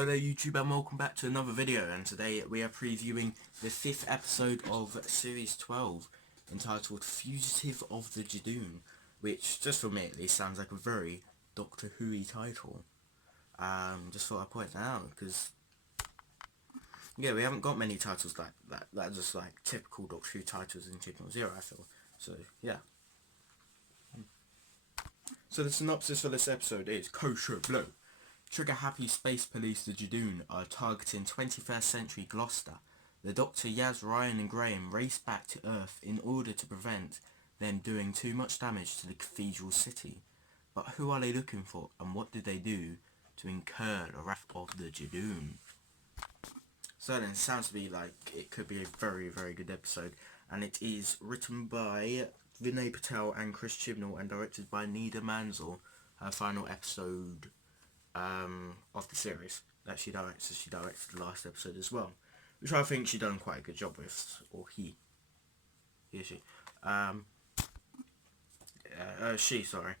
Hello YouTube and welcome back to another video, and today we are previewing the 5th episode of Series 12 entitled Fugitive of the Judoon, which just for me at least sounds like a very Doctor Who-y title. Just thought I'd point that out because yeah, we haven't got many titles like that are just like typical Doctor Who titles in Chibnall Zero, I feel. So yeah. So the synopsis for this episode is Kosher Blow. Trigger-happy space police, the Judoon, are targeting 21st century Gloucester. The Doctor, Yaz, Ryan and Graham race back to Earth in order to prevent them doing too much damage to the cathedral city. But who are they looking for, and what did they do to incur the wrath of the Judoon? So then it sounds to be like it could be a very, very good episode, and it is written by Vinay, Patel and Chris Chibnall and directed by Nida Manzel, her final episode of the series that she directs. She directed the last episode as well, which I think she done quite a good job with, or he or she, sorry.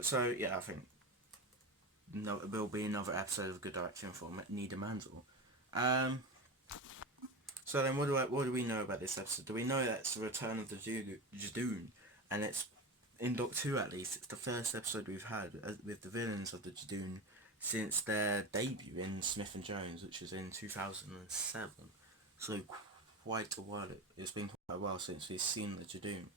So yeah, I think there will be another episode of good directing from Nida Manzel. So then what do we know about this episode? Do we know that it's the return of the Judoon, and it's in Doctor Who at least, it's the first episode we've had with the villains of the Judoon since their debut in Smith and Jones, which was in 2007. So quite a while. It's been quite a while since we've seen the Judoon.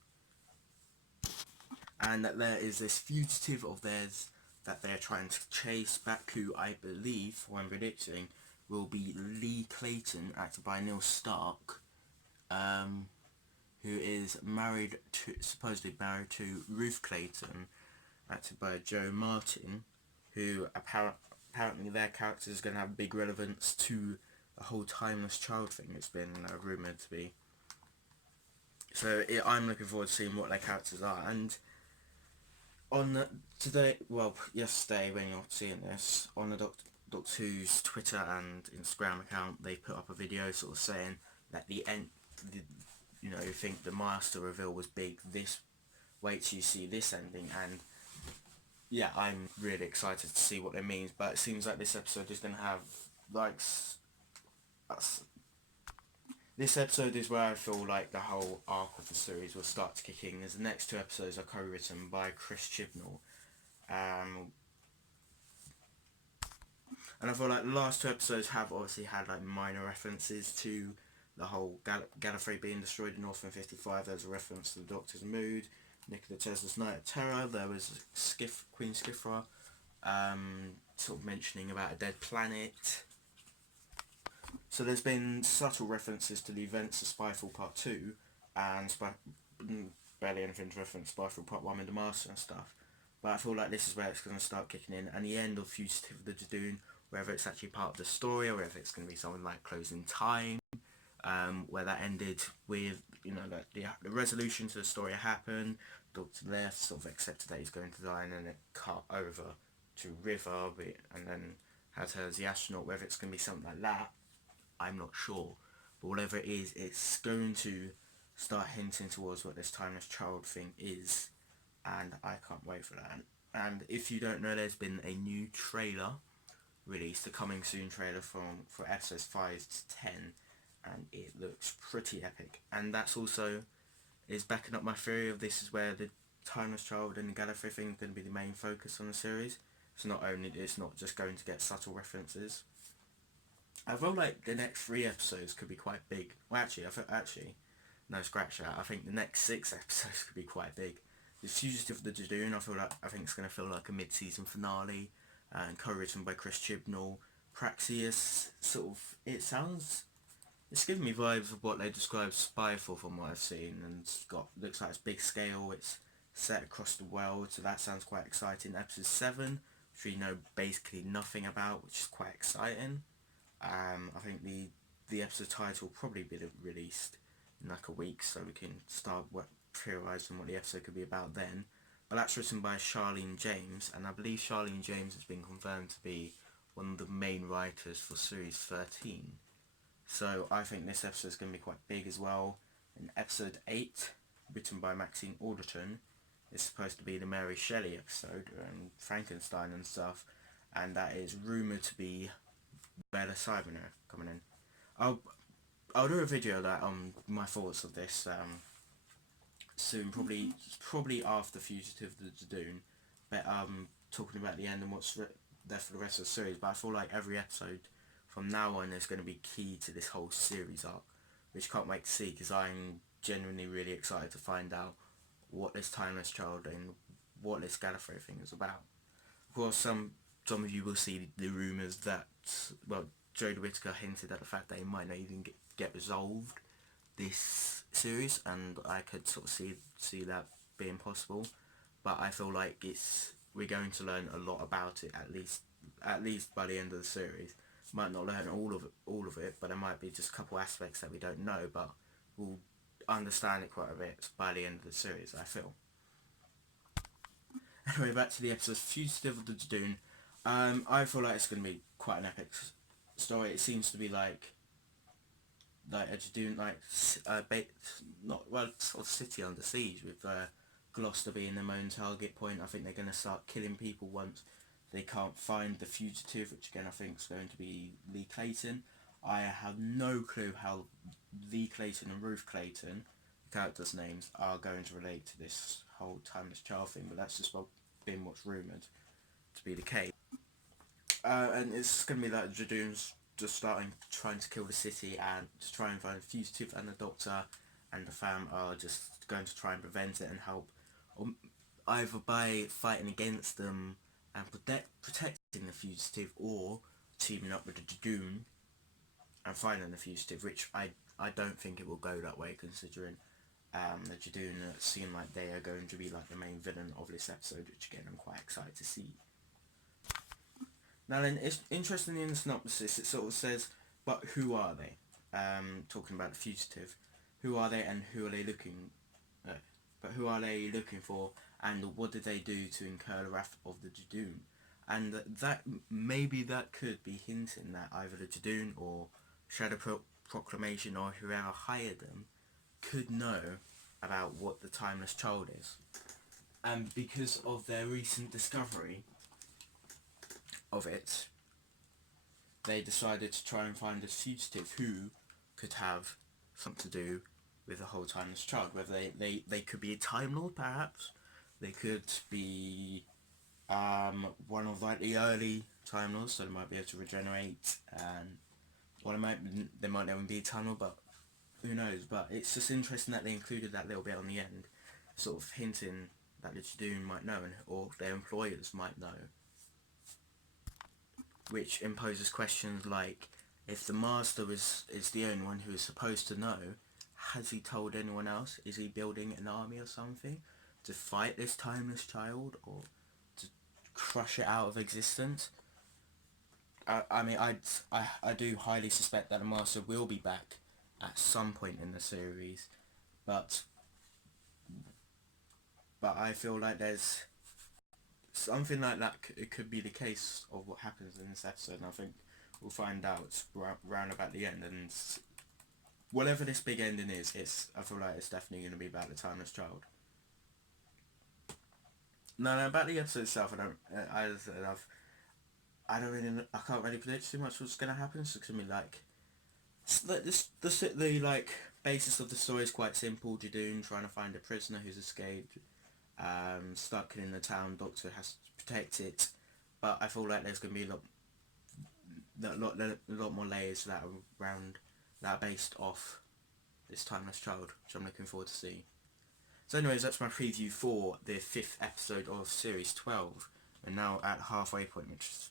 And that there is this fugitive of theirs that they're trying to chase back, who I believe, or I'm predicting, will be Lee Clayton, acted by Neil Stark, who is supposedly married to Ruth Clayton, acted by Joe Martin, who apparently their character is going to have big relevance to the whole timeless child thing. It's been rumoured to be. So I'm looking forward to seeing what their characters are. And on yesterday when you're seeing this, on the Doctor Who's Twitter and Instagram account, they put up a video sort of saying that you think the Master reveal was big. Wait till you see this ending, and yeah, I'm really excited to see what it means. But it seems like this episode is going to have this episode is where I feel like the whole arc of the series will start to kick in, as the next two episodes are co-written by Chris Chibnall. And I feel like the last two episodes have obviously had like minor references to the whole Gallifrey being destroyed in Orphan 55. There's a reference to the Doctor's mood, Nikola Tesla's Night of Terror. There was Queen Skifra sort of mentioning about a dead planet. So there's been subtle references to the events of Spyfall Part 2 and barely anything to reference Spyfall Part 1 with the Master and stuff. But I feel like this is where it's going to start kicking in, and the end of Fugitive of the Judoon, whether it's actually part of the story or whether it's going to be something like Closing Time, where that ended with, like the resolution to the story happened, Doctor left, sort of accepted that he's going to die, and then it cut over to River, and then had her as the astronaut. Whether it's going to be something like that, I'm not sure. But whatever it is, it's going to start hinting towards what this timeless child thing is, and I can't wait for that. And if you don't know, there's been a new trailer released, a coming soon trailer for episodes 5 to 10, and it looks pretty epic. And that's also is backing up my theory of this is where the timeless child and the Gallifrey thing is going to be the main focus on the series. So it's not just going to get subtle references. I feel like the next 3 episodes could be quite big. Well, no, scratch that. I think the next 6 episodes could be quite big. The Fugitive of the Judoon, I think it's going to feel like a mid-season finale, and co-written by Chris Chibnall. Praxeus, sort of, it's giving me vibes of what they describe Spyfall from what I've seen, and looks like it's big scale, it's set across the world, so that sounds quite exciting. Episode 7, which we know basically nothing about, which is quite exciting. I think the episode title will probably be released in like a week, so we can start theorising what the episode could be about then. But that's written by Charlene James, and I believe Charlene James has been confirmed to be one of the main writers for Series 13. So I think this episode is going to be quite big as well. And episode 8, written by Maxine Alderton, is supposed to be the Mary Shelley episode, and Frankenstein and stuff, and that is rumoured to be where the Cybermen are coming in. I'll I'll do a video that my thoughts of this soon, probably after Fugitive the Judoon, but talking about the end and what's there for the rest of the series. But I feel like every episode from now on is going to be key to this whole series arc, which I can't wait to see because I'm genuinely really excited to find out what this timeless child and what this Gallifrey thing is about. Of course, some of you will see the rumours that, well, Jodie Whittaker hinted at the fact that it might not even get resolved this series, and I could sort of see that being possible. But I feel like we're going to learn a lot about it, at least by the end of the series. Might not learn all of it, but there might be just a couple aspects that we don't know, but we'll understand it quite a bit by the end of the series, I feel. Anyway, back to the episode Fugitive of the Judoon. I feel like it's going to be quite an epic story. It seems to be like a Judoon, not, well, sort of city under siege, with Gloucester being the main target point. I think they're going to start killing people once they can't find the fugitive, which again I think is going to be Lee Clayton. I have no clue how Lee Clayton and Ruth Clayton, the characters' names, are going to relate to this whole timeless child thing, but that's just been what's rumoured to be the case. And it's going to be like Judoon's just trying to kill the city and to try and find the fugitive, and the Doctor and the fam are just going to try and prevent it and help, either by fighting against them and protecting the fugitive, or teaming up with the Judoon and finding the fugitive, which I don't think it will go that way, considering the Judoon seem like they are going to be like the main villain of this episode, which again I'm quite excited to see. Now then, it's interesting in the synopsis, it sort of says, but who are they? Talking about the fugitive. Who are they and who are they looking but who are they looking for, and what did they do to incur the wrath of the Judoon? And that maybe that could be hinting that either the Judoon or Shadow Proclamation or whoever hired them could know about what the timeless child is. And because of their recent discovery of it, they decided to try and find a fugitive who could have something to do with the whole timeless child. Whether they could be a Time Lord, perhaps. They could be one of like the early Time Lords, so they might be able to regenerate, and well, they might not even be a Time Lord, but who knows. But it's just interesting that they included that little bit on the end, sort of hinting that the Judoon might know, or their employers might know. Which imposes questions like, if the Master is the only one who is supposed to know, has he told anyone else? Is he building an army or something to fight this timeless child, or to crush it out of existence? I mean, I do highly suspect that the Master will be back at some point in the series, but I feel like there's something like that. It could be the case of what happens in this episode, and I think we'll find out round about the end. And whatever this big ending is, I feel like it's definitely going to be about the timeless child. No, about the episode itself, I can't really predict too much what's going to happen. So it's going to be like, the like basis of the story is quite simple. Judoon trying to find a prisoner who's escaped, stuck in the town. Doctor has to protect it, but I feel like there's going to be a lot more layers that are around, that are based off this timeless child, which I'm looking forward to see. So anyways, that's my preview for the 5th episode of Series 12. We're now at halfway point, which is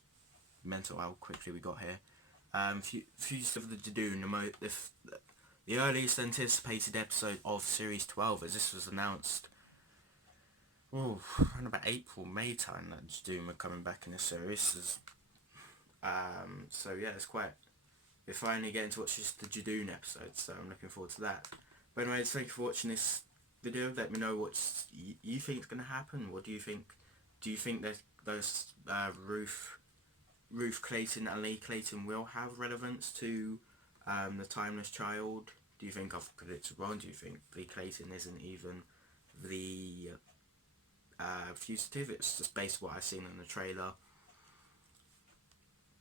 mental how quickly we got here. Fugitive of the Judoon, the earliest anticipated episode of Series 12, as this was announced around about April, May time, that Judoon were coming back in the series. So yeah, it's quite... We're finally getting to watch just the Judoon episode, so I'm looking forward to that. But anyways, thank you for watching this video. Let me know what you think is going to happen. What do you think? Do you think that those Ruth Clayton and Lee Clayton will have relevance to the timeless child? Do you think I've predicted wrong? Do you think Lee Clayton isn't even the fugitive? It's just based on what I've seen in the trailer.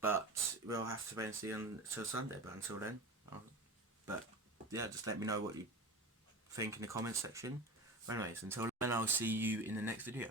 but we'll have to wait and see until Sunday. But until then, but yeah, just let me know what you think in the comments section. But anyways, until then, I'll see you in the next video.